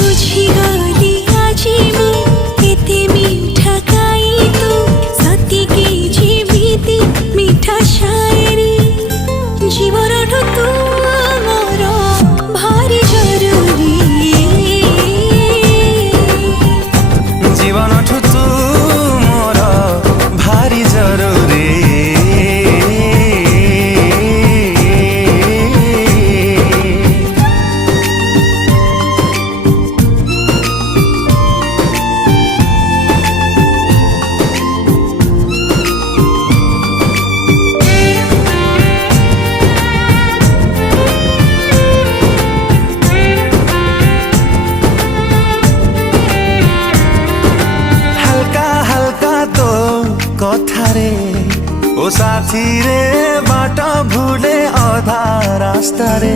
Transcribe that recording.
बुझिगली आजी मु केते मीठा गाई तू सती के जीविती मीठा शायरी जीवन तू मोर भारी जरूरी जीवन तू मोर भारी जरूरी कथारे ओ साथी रे बाट भूले अधा रास्ता रे।